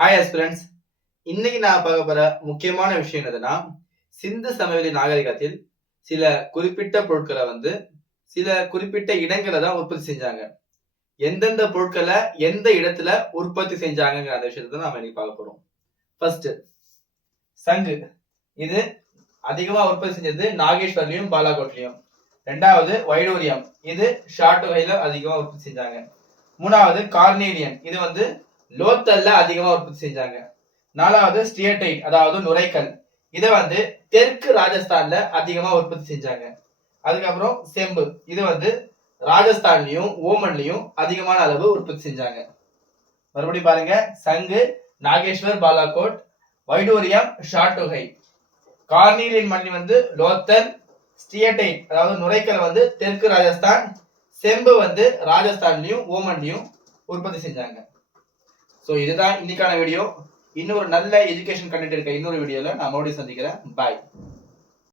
Hi aspirants. இன்னைக்கு நான் பார்க்க போற முக்கியமான விஷயம் என்னதுன்னா, சிந்து சமவெளி நாகரிகத்தில் சில குறிப்பிட்ட பொருட்களை சில குறிப்பிட்ட இடங்களை தான் உற்பத்தி செஞ்சாங்க. எந்தெந்த பொருட்களை எந்த இடத்துல உற்பத்தி செஞ்சாங்கிற அந்த விஷயத்தை நாம இன்னைக்கு பார்க்க போறோம். ஃபர்ஸ்ட் சங்கு. இது அதிகமா உற்பத்தி செஞ்சது நாகேஸ்வர்லயும் பாலாகோட்லயும். ரெண்டாவது வைடூரியம். இது ஷாட்டுகைல அதிகமா உற்பத்தி செஞ்சாங்க. மூணாவது கார்னேலியன். இது லோத்தல்ல அதிகமா உற்பத்தி செஞ்சாங்க. நாலாவது ஸ்டியடைட், அதாவது நுரைக்கல். இதை தெற்கு ராஜஸ்தான்ல அதிகமா உற்பத்தி செஞ்சாங்க. அதுக்கப்புறம் செம்பு. இது ராஜஸ்தான்லயும் ஓமன்லயும் அதிகமான அளவு உற்பத்தி செஞ்சாங்க. மறுபடியும் பாருங்க, சங்கு நாகேஸ்வர் பாலாகோட், வைடூரியம் ஷாட்டுகை, கார்னீலியன் மண்ணி லோத்தல், ஸ்டியடைட் அதாவது நுரைக்கல் தெற்கு ராஜஸ்தான், செம்பு ராஜஸ்தான்லயும் ஓமன்லயும் உற்பத்தி செஞ்சாங்க. ஸோ இதுதான் இன்னைக்கான வீடியோ. இன்னொரு நல்ல எஜுகேஷன் கண்டென்ட் இருக்க இன்னொரு வீடியோல நான் மறுபடியும் சந்திக்கிறேன். பாய்.